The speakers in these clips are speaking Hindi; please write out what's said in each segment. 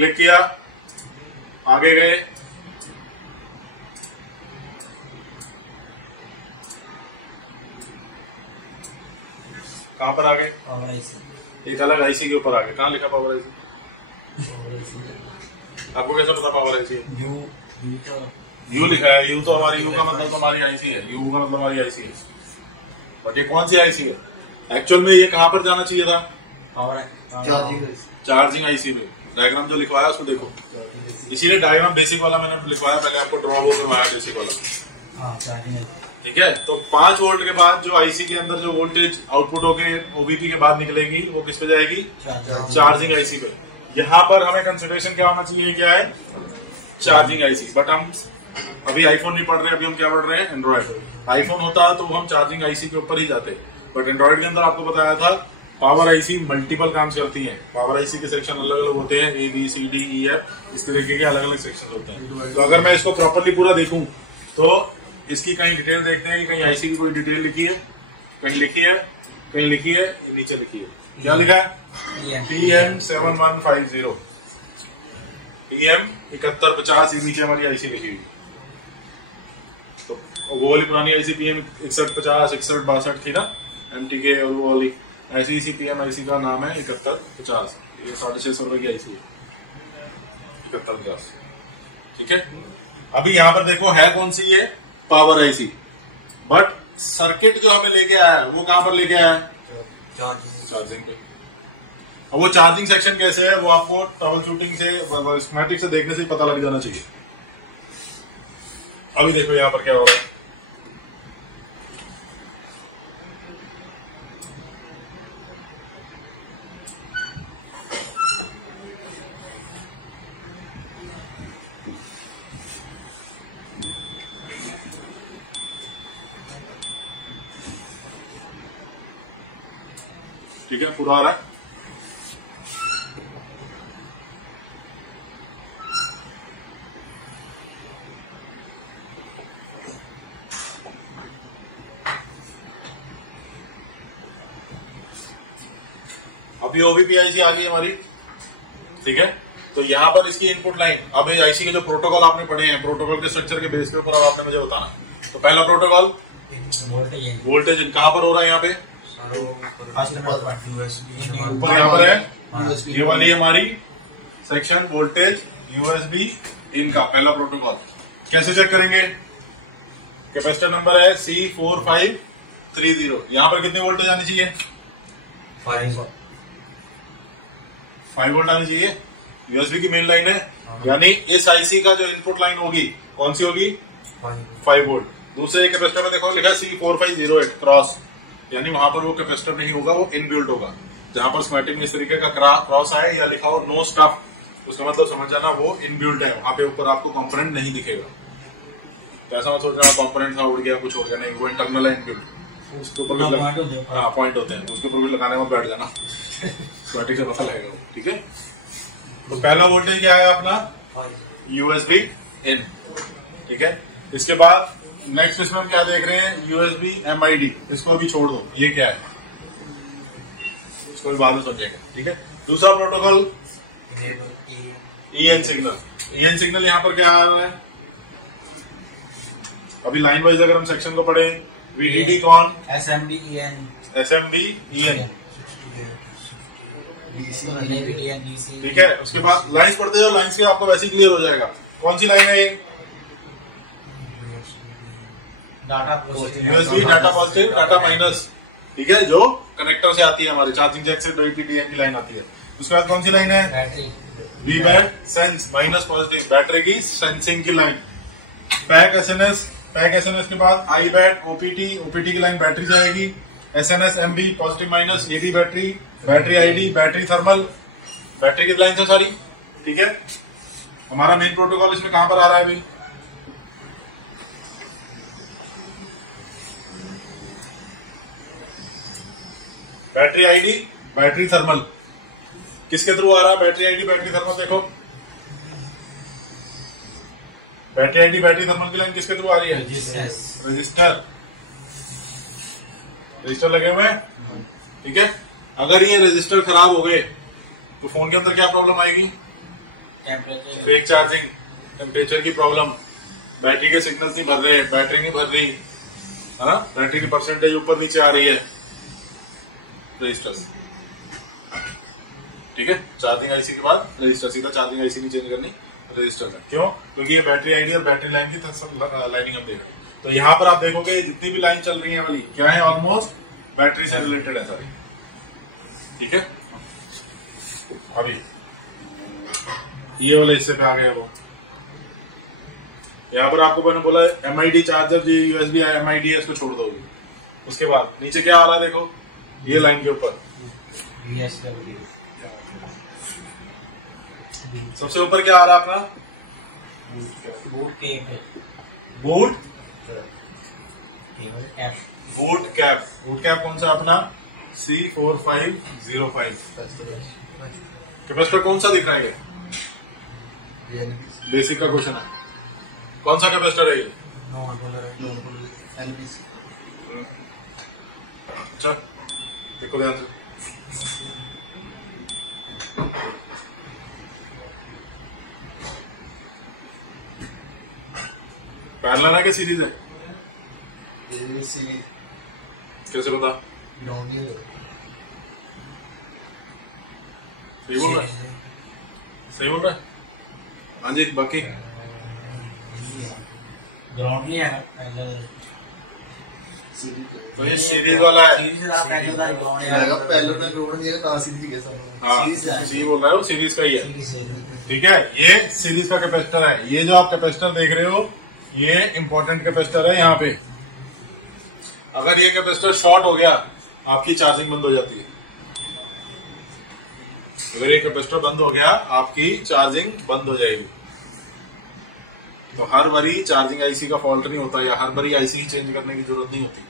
क्लिक किया, आगे गए, कहां पर आ गए? एक अलग आईसी के ऊपर आ गए। कहां लिखा पावर आईसी? आपको कैसे पता पावर आईसी है? यू लिखा है। यू तो हमारी, यू का मतलब हमारी आईसी है, यू का मतलब हमारी आईसी है। बट ये कौन सी आईसी है? एक्चुअल में ये कहां पर जाना चाहिए था? चार्जिंग आईसी में। डायग्राम जो लिखवाया उसको देखो, इसीलिए डायग्राम बेसिक वाला मैंने लिखवाया, पहले आपको ड्रॉ वो करवाया बेसिक वाला। ठीक है, तो 5 वोल्ट के बाद जो आईसी के अंदर जो वोल्टेज आउटपुट होके ओबीपी के बाद निकलेगी वो किस पे जाएगी? चार्जिंग आईसी पे। यहाँ पर हमें कंसिडरेशन क्या होना चाहिए? क्या है? Charging IC. बट हम अभी आईफोन नहीं पढ़ रहे, अभी हम क्या पढ़ रहे हैं? एंड्रॉइड। आईफोन होता तो हम चार्जिंग आईसी के ऊपर ही जाते, बट एंड्रॉइड के अंदर आपको बताया था पावर आईसी मल्टीपल काम करती है। पावर आईसी के सेक्शन अलग अलग होते हैं, ABCDEF, इस तरीके के अलग अलग सेक्शन होते हैं। तो अगर मैं इसको प्रॉपरली पूरा देखूं तो इसकी कहीं डिटेल देखते हैं कि कहीं आईसी की कोई डिटेल लिखी है, कहीं लिखी है, कहीं लिखी है, नीचे लिखी है। क्या लिखा है? TM7150, TM7150, ये नीचे हमारी आईसी लिखी हुई। तो वो वाली पुरानी आईसी PM 6150, 6162 थी ना, MTK, और वो वाली ऐसी इसी PM आईसी का नाम है 7150। ये 650 रुपए की आईसी है, 7150। ठीक है, अभी यहाँ पर देखो है कौन सी? ये पावर आईसी। बट सर्किट जो हमें लेके आया है वो कहां पर लेके आया है? चार्जिंग पे। अब वो चार्जिंग सेक्शन कैसे है वो आपको ट्रबल शूटिंग से, स्कीमेटिक से देखने से ही पता लग जाना चाहिए। अभी देखो यहाँ पर क्या हो रहा है। ठीक है, पूरा आ रहा है। अभी ओबीपी आईसी आ गई हमारी। ठीक है, तो यहाँ पर इसकी इनपुट लाइन, अब आईसी के जो प्रोटोकॉल आपने पढ़े हैं, प्रोटोकॉल के स्ट्रक्चर के बेस के ऊपर अब आपने मुझे बताना। तो पहला प्रोटोकॉल वोल्टेज कहां पर हो रहा है? यहाँ पे ऊपर यहाँ पर है, ये वाली हमारी सेक्शन वोल्टेज USB इन का पहला प्रोटोकॉल। कैसे चेक करेंगे? कैपेसिटर नंबर है C4530। यहाँ पर कितनी वोल्टेज आनी चाहिए? 5 वोल्ट आनी चाहिए। USB की मेन लाइन है, यानी इस आईसी का जो इनपुट लाइन होगी कौन सी होगी? 5 वोल्ट। दूसरे कैपेसिटर में देखो लिखा है C4508 क्रॉस, यानी वहां पर वो कैपेसिटर नहीं होगा, वो इनबिल्ट होगा। जहां पर स्कीमेटिक में इस तरीके का क्रॉस आए या लिखा हो नो स्टफ, उसका मतलब समझ जाना वो इनबिल्ट है, वहां पे ऊपर आपको कंपोनेंट नहीं दिखेगा। तो ऐसा मत सोचना कंपोनेंट था उड़ गया, कुछ हो गया, नहीं, वो इंटरनल है, इनबिल्ट। उसके ऊपर पॉइंट होते हैं, उसके ऊपर भी लगाने में बैठ जाना, स्कीमेटिक से पता लगेगा। ठीक है, तो पहला वोल्टेज क्या है अपना? USB इन। ठीक है, इसके बाद नेक्स्ट इसमें हम क्या देख रहे हैं? USB MID। इसको अभी छोड़ दो, ये क्या है इसको भी बाद में समझेंगे। ठीक है, दूसरा protocol EN signal. EN signal यहाँ पर क्या आ रहा है? अभी लाइन वाइज अगर हम सेक्शन को पढ़े, VDD कौन? SMD EN। ठीक है, उसके बाद लाइन्स पढ़ते जाओ, लाइन्स के आपको वैसे ही क्लियर हो जाएगा। कौन सी लाइन है ये? USB data positive, data minus. ठीक है, जो कनेक्टर से आती है हमारे चार्जिंग जैक से DPDN की लाइन आती है। उसके बाद कौन सी लाइन है? VBAT sense, minus positive, battery की सेंसिंग की लाइन। पैक SNS के बाद IBAT OPT की लाइन बैटरी जाएगी। SNS MB पॉजिटिव माइनस, ये भी battery ID, battery thermal, battery की लाइन है सारी। ठीक है, हमारा मेन प्रोटोकॉल इसमें कहां पर आ रहा है अभी? Battery ID, battery thermal. किसके थ्रू आ रहा है बैटरी ID, बैटरी थर्मल? देखो बैटरी ID, बैटरी थर्मल की लाइन किसके थ्रू आ रही है? रजिस्टर लगे हुए हैं। ठीक है, अगर ये रजिस्टर खराब हो गए तो फोन के अंदर क्या प्रॉब्लम आएगी? फेक चार्जिंग, टेम्परेचर की प्रॉब्लम, बैटरी के सिग्नल्स नहीं भर रहे, बैटरी नहीं भर रही है ना, बैटरी की परसेंटेज ऊपर नीचे आ रही है, रजिस्टर्स। ठीक है, चार्जिंग आईसी के बाद रजिस्टर, सीधा चार्जिंग आईसी नहीं चेंज करनी, रजिस्टर में। क्यों? क्योंकि ये बैटरी आईडी और बैटरी लाइन की लाइनिंग हम देख रहे हैं। तो यहाँ पर आप देखोगे जितनी भी लाइन चल रही है वाली क्या है, ऑलमोस्ट बैटरी से रिलेटेड है सारी। ठीक है, अभी ये वाले हिस्से पे आ गया वो। यहाँ पर आपको मैंने बोला MID चार्जर जो USB MID है इसको छोड़ दोगे। उसके बाद नीचे क्या आ रहा है देखो, ये लाइन के ऊपर सबसे ऊपर क्या आ रहा है अपना, बूट कैप। बूट कैप कौन सा अपना, C4505। कैपेसिटर कौन सा दिख रहा है, ये बेसिक का क्वेश्चन है, कौन सा कैपेसिटर है ये? अच्छा देखो ध्यान से, पैरेलल है कि सीरीज है? कैसे पता? सही बोल रहा है, सही बोल रहा है। हाँ जी, बाकी ग्राउंड नहीं है तो ये सीरीज वाला है। सी बोल रहा है, वो सीरीज का ही है। ठीक है, ये सीरीज का कैपेसिटर है। ये जो आप कैपेसिटर देख रहे हो ये इंपॉर्टेंट कैपेसिटर है। यहाँ पे अगर ये कैपेसिटर शॉर्ट हो गया आपकी चार्जिंग बंद हो जाती है। अगर ये कैपेसिटर बंद हो गया आपकी चार्जिंग बंद हो जाएगी। तो हर बारी चार्जिंग आईसी का फॉल्ट नहीं होता, या हर बारी आईसी चेंज करने की जरूरत नहीं होती।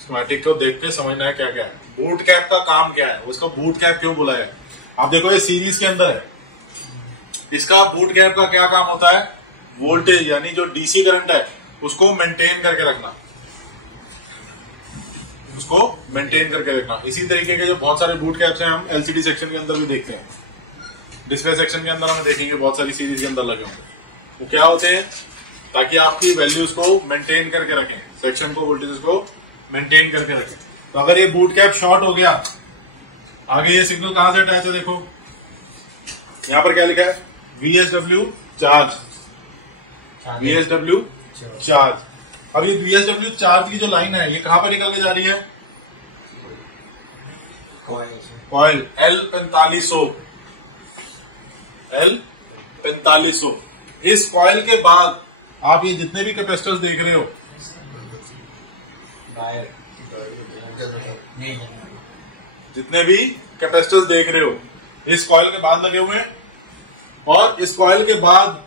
स्कीमेटिक को देख के समझना है क्या क्या है। बूट कैप का काम क्या है, उसको बूट कैप क्यों बुलाया है। आप देखो ये सीरीज के अंदर है। इसका बूट कैप का क्या काम होता है, वोल्टेज यानी जो डीसी करंट है उसको मेंटेन करके रखना, उसको मेंटेन करके रखना। इसी तरीके के जो बहुत सारे बूट कैप्स हैं हम एलसीडी सेक्शन के अंदर भी देखते हैं, डिस्प्ले सेक्शन के अंदर हमें देखेंगे बहुत सारी सीरीज के अंदर लगे होंगे। वो क्या होते हैं, ताकि आपकी वैल्यूज को मेंटेन करके रखें, सेक्शन को वोल्टेज को मेंटेन करके रखें। तो अगर ये बूट कैप शॉर्ट हो गया, आगे ये सिग्नल कहां से अटैच है देखो, यहां पर क्या लिखा है, VSW चार्ज, VSW चार्ज। अब ये VSW चार्ज की जो लाइन है ये कहां पर निकल के जा रही है, कॉइल L4500। इस कॉइल के बाद आप ये जितने भी कैपेसिटर्स देख रहे हो, जितने भी कैपेसिटर्स देख रहे हो इस कॉइल के बाद लगे हुए हैं। और इस कॉइल के बाद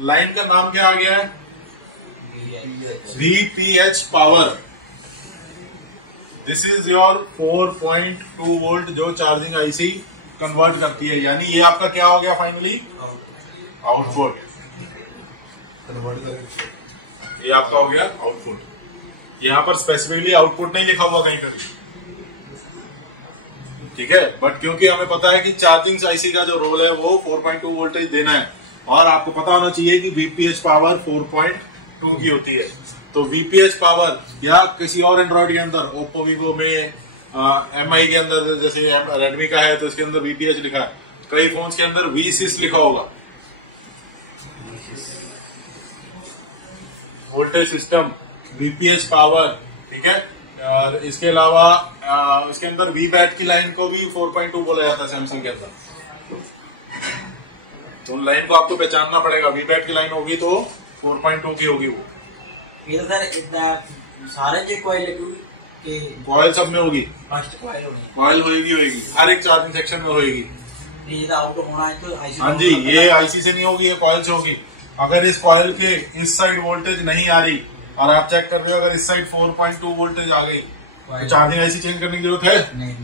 लाइन का नाम क्या आ गया है, VPH power. This is your 4.2 volt जो चार्जिंग आईसी कन्वर्ट करती है। यानी ये आपका क्या हो गया फाइनली, आउटपुट। ये आपका हो गया आउटपुट। यहां पर स्पेसिफिकली आउटपुट नहीं लिखा हुआ कहीं पर, ठीक है, बट क्योंकि हमें पता है कि चार्जिंग आईसी का जो रोल है वो 4.2 वोल्टेज देना है, और आपको पता होना चाहिए कि VPH पावर 4.2 की होती है। तो VPH पावर या किसी और एंड्रॉइड के अंदर, ओप्पो वीवो में, MI के अंदर, जैसे रेडमी का है तो इसके अंदर VPH लिखा है, कई फोन्स के अंदर V6 लिखा होगा, वोल्टेज सिस्टम, VPH पावर। ठीक है, और इसके अलावा इसके अंदर VBAT की लाइन को भी 4.2 बोला जाता है सैमसंग के अंदर। तो उन लाइन को आपको पहचानना पड़ेगा, VBAT की लाइन होगी तो 4.2 की होगी वो। ये तो सर सारे जो कॉइल सब में होगी, फर्स्ट कॉइल होगी, कॉइल होगी, हर एक चार्जिंग सेक्शन में होगी। ये तो आउट होना है तो आईसी। हाँ जी, ये आईसी से नहीं होगी, ये कॉइल से होगी। अगर इस कॉइल के इस साइड वोल्टेज नहीं आ रही और आप चेक कर रहे हो अगर इस साइड 4.2 वोल्टेज आ गई तो चार्जिंग आईसी चेंज करने की जरूरत है नहीं।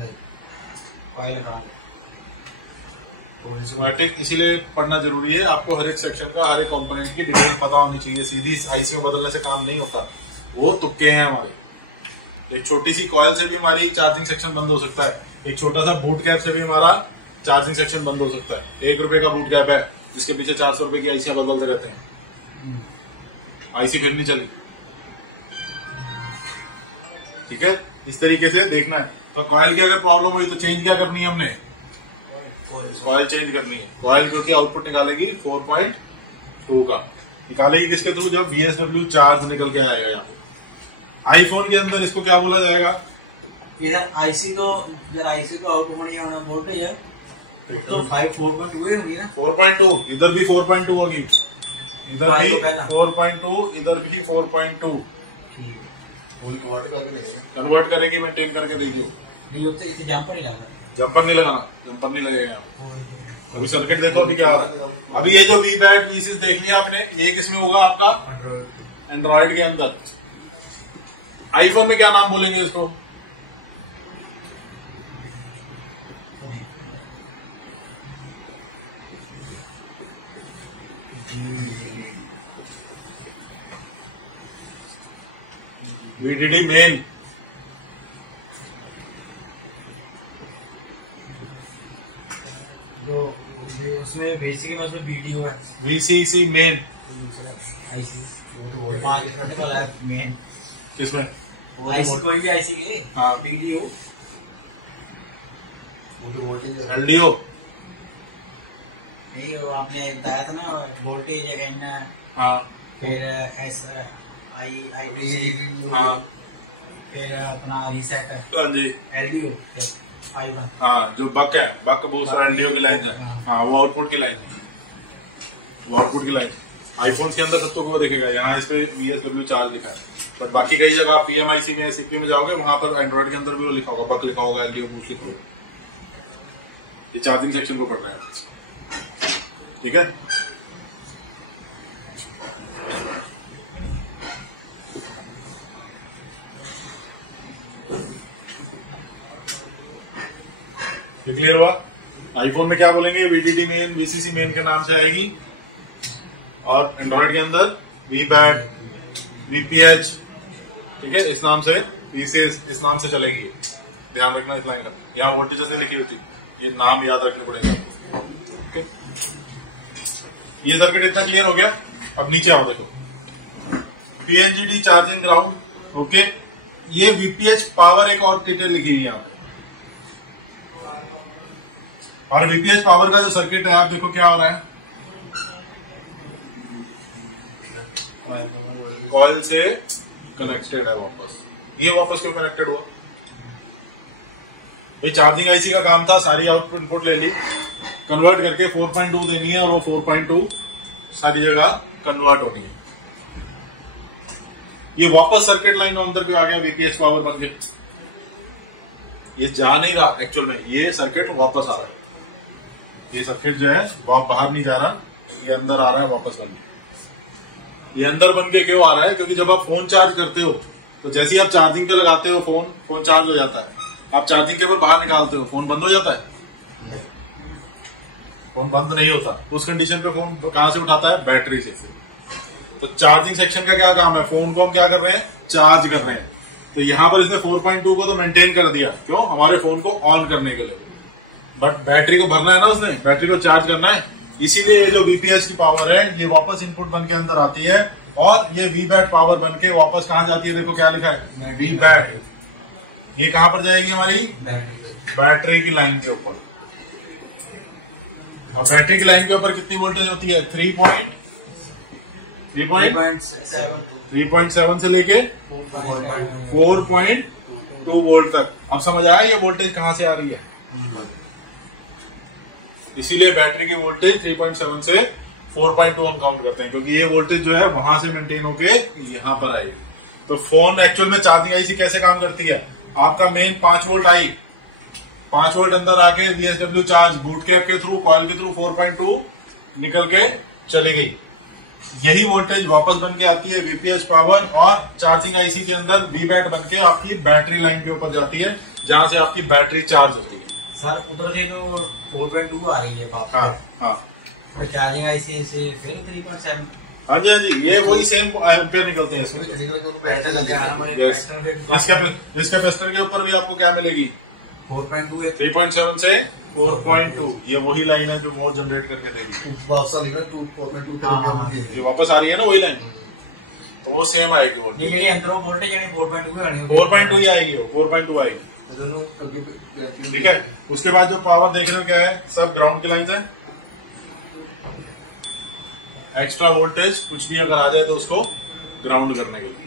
स्कीमेटिक इसीलिए पढ़ना जरूरी है। आपको हर एक सेक्शन का, हर एक कंपोनेंट की डिटेल पता होनी चाहिए। सीधी आईसी में बदलने से काम नहीं होता, वो तुक्के हैं हमारे। एक छोटी सी कॉइल से भी हमारी चार्जिंग सेक्शन बंद हो सकता है, एक छोटा सा बूट कैप से भी हमारा चार्जिंग सेक्शन बंद हो सकता है। ₹1 का बूट कैप है, जिसके पीछे 400 रुपए की आईसी बदलते रहते हैं, आईसी फिर नहीं चली। ठीक है, इस तरीके से देखना है। तो कॉइल की अगर प्रॉब्लम हुई तो चेंज क्या करनी है हमने, कॉइल चेंज करनी है। कॉइल क्योंकि आउटपुट निकालेगी 4.2 का, निकालेगी किसके थ्रू, जब VSW चार्ज निकल के आएगा। यहाँ आईफोन के अंदर इसको क्या बोला जाएगा, इधर आईसी को आउट होनी है वोल्टेज है तो 4.2 होगी ना, 4.2 इधर भी 4.2 होगी, इधर भी 4.2, इधर भी 4.2 कन्वर्ट करेगी, मेंटेन करके देगी। जंपर नहीं लगा, जंपर नहीं लगाना, जंपर नहीं लगेगा। अभी सर्किट देखो अभी क्या हो रहा है। अभी ये जो वीबैट वीसीस देख लिया आपने, ये किसमें होगा आपका, एंड्रॉइड के अंदर। आईफोन में क्या नाम बोलेंगे इसको, VDD मेन। जो उसमें बेसिक में उसमें वीडियो है, VCC मेन आईसी वो तो 5 घंटे वाला है मेन। किसमें, आईसी कोई भी आईसी के, हाँ वीडियो वो तो वोल्टेज LDO, नहीं वो आपने बताया था ना, वोल्टेज है, हाँ फिर एस आई हाँ फिर अपना रीसेट है, हाँ जी, एलडीओ I1, हाँ जो बक है, बक बूस्टर LDO की लाइन है, हाँ वो आउटपुट की लाइन है, वो आउटपुट की लाइन। आईफोन के अंदर सबको वो दिखेगा, यहाँ इस पे VSW चार्ज लिखा है, बट बाकी कई जगह आप PMIC में CPU में जाओगे, वहां पर एंड्रॉइड के अंदर भी वो लिखा होगा, बक लिखा होगा, LDO बूस्ट लिखा होगा। ये चार्जिंग सेक्शन को पढ़ रहे हैं, ठीक है। क्लियर हुआ। आईफोन में क्या बोलेंगे, VDD मेन, VCC मेन के नाम से आएगी, और एंड्रॉइड के अंदर VBAT, VPH, ठीक है, इस नाम से, VCS इस नाम से चलेगी। ध्यान रखना इस लाइन का, यहाँ वोल्टेज जैसे लिखी होती, ये नाम याद रखने पड़ेगा। ओके, ये सर्किट इतना क्लियर हो गया। अब नीचे आओ, देखो PNGD चार्जिंग ग्राउंड। ओके, ये VPH पावर एक और डिटेल लिखी हुई है यहाँ पे, और VPH पावर का जो सर्किट है, आप देखो क्या हो रहा है, कॉइल से कनेक्टेड है वापस। ये वापस क्यों कनेक्टेड हुआ, ये चार्जिंग आईसी का काम था, सारी आउटपुट इनपुट ले ली, कन्वर्ट करके 4.2 देनी है, और वो 4.2 सारी जगह कन्वर्ट होनी है। ये वापस सर्किट लाइन अंदर क्यों आ गया, VPH पावर बन गया, ये जा नहीं रहा एक्चुअल में, ये सर्किट वापस आ रहा है। ये सर्किट जो है वो बाहर नहीं जा रहा, ये अंदर आ रहा है वापस बन के। ये अंदर बन के क्यों आ रहा है, क्योंकि जब आप फोन चार्ज करते हो तो जैसे ही आप चार्जिंग पे लगाते हो फोन चार्ज हो जाता है, आप चार्जिंग केबल बाहर निकालते हो, फोन बंद हो जाता है, फोन बंद नहीं होता। उस कंडीशन पे फोन कहां से उठाता है, बैटरी से। तो चार्जिंग सेक्शन का क्या काम है, फोन को हम क्या कर रहे हैं, चार्ज कर रहे हैं। तो यहाँ पर इसने 4.2 को तो मेंटेन कर दिया, क्यों, हमारे फोन को ऑन करने के लिए, बट बैटरी को भरना है ना, उसने बैटरी को चार्ज करना है। इसीलिए ये जो VPH की पावर है, ये वापस इनपुट बन के अंदर आती है, और ये VBAT पावर बन के वापस कहां जाती है, देखो क्या लिखा है, VBAT। ये कहां पर जाएगी, हमारी बैटरी की लाइन के ऊपर। और बैटरी की लाइन के ऊपर कितनी वोल्टेज होती है, 3.7 से लेके 4.2 वोल्ट तक। अब समझ आया ये वोल्टेज कहां से आ रही है, इसीलिए बैटरी की वोल्टेज 3.7 से 4.2 हम काउंट करते हैं, क्योंकि ये वोल्टेज जो है वहां से मेंटेन होके यहां पर आई। तो फोन एक्चुअल में चार्जिंग आईसी कैसे काम करती है, आपका मेन 5 वोल्ट आई, 5 वोल्ट अंदर आके VSW चार्ज बूट कैप के थ्रू, कॉइल के थ्रू 4.2 निकल के चली गई। यही वोल्टेज वापस बन के आती है VPH पावर, और चार्जिंग आईसी के अंदर VBAT बन के आपकी बैटरी लाइन के ऊपर जाती है, जहां से आपकी बैटरी चार्ज होती है। सर उधर से तो 4.2 आ रही है, हाँ हाँ, और चार्जिंग आईसी से फिर 3.7। हाँ जी हाँ जी, ये वही सेम एम्पियर निकलते हैं इसमें। इस कैपेसिटर के ऊपर भी आपको क्या मिलेगी, 4.2 3.7 से 4.2 ये वही लाइन है जो मोड जनरेट करके देगी, वापस आ रही है 2.2 ये वापस आ रही है ना वही लाइन, तो वो सेम आएगी वोल्टेज। ये ਜਿਹੜੀ ਅੰਦਰੋਂ वोल्टेज यानी 4.2 आनी 4.2 ही आएगी, वो 4.2 आएगी। ठीक है, उसके बाद जो पावर देख रहे हो क्या है, सब ग्राउंड की लाइन है। एक्स्ट्रा वोल्टेज कुछ भी अगर आ जाए तो उसको ग्राउंड करने के लिए।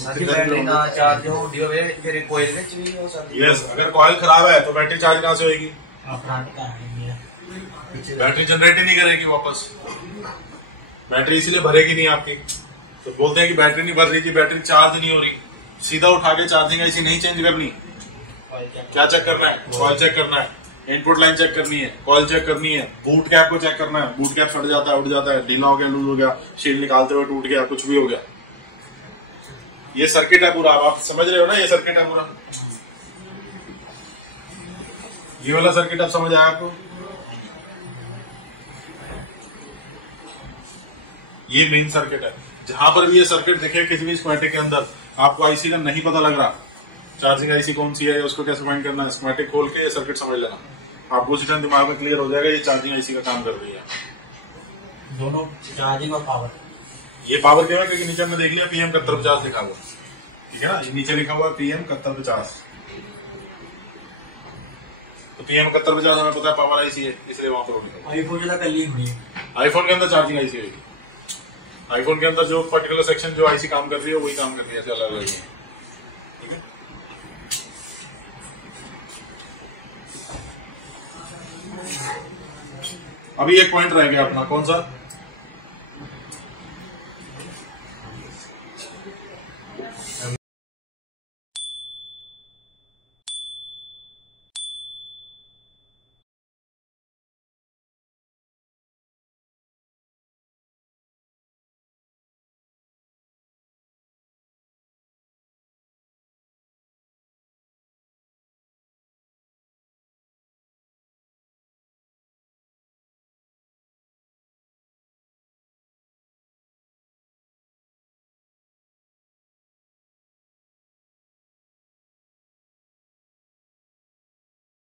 ਸਾਡੀ बैटरी ना चार्ज होती होवे फिर कोयल ਵਿੱਚ ਵੀ ਹੋ ਸਕਦੀ यस, अगर कॉइल खराब है तो बैटरी चार्ज कहाँ से होगी? फ्रंट का है पीछे बैटरी जनरेट ही नहीं करेगी वापस, बैटरी इसीलिए भरेगी नहीं आपकी। तो बोलते हैं कि बैटरी नहीं भर रही थी, बैटरी चार्ज नहीं हो रही, सीधा उठा के चार्जिंग ऐसी नहीं चेंज करनी। क्या चेक करना है? कॉइल चेक करना है, इनपुट लाइन चेक करनी है, कॉइल चेक करनी है, बूट कैप को चेक करना है। बूट कैप फट जाता है, उठ जाता है, ढीला हो गया, लूज हो गया, शील्ड निकालते हुए टूट गया, कुछ भी हो गया। ये सर्किट है पूरा, अब आप समझ रहे हो ना, ये सर्किट है पूरा। ये वाला सर्किट अब समझ आया आपको? ये मेन सर्किट है। जहां पर भी ये सर्किट दिखे किसी भी स्कीमेटिक के अंदर, आपको आईसी का नहीं पता लग रहा, चार्जिंग आईसी कौन सी है, उसको कैसे फाइंड करना है, स्कीमेटिक खोल के ये सर्किट समझ लेना, आपको उसी टाइम दिमाग में क्लियर हो जाएगा ये चार्जिंग आईसी का काम कर रही है। दोनों चार्जिंग और पावर। ये पावर क्या है, क्योंकि नीचे हमने देख लिया PM 7150 लिखा हुआ, ठीक है ना, ये नीचे लिखा हुआ PM 7150, तो PM 7150 हमें पता है पावर आईसी है, इसलिए वहां पर लिखा। आईफोन जैसा कल ही हुई, आईफोन के अंदर चार्जिंग आईसी होगी, आईफोन के अंदर जो पर्टिकुलर सेक्शन जो आईसी काम कर रही है वही काम कर रही है, अलग अलग है। ठीक है, अभी एक पॉइंट रह गया अपना, कौन सा?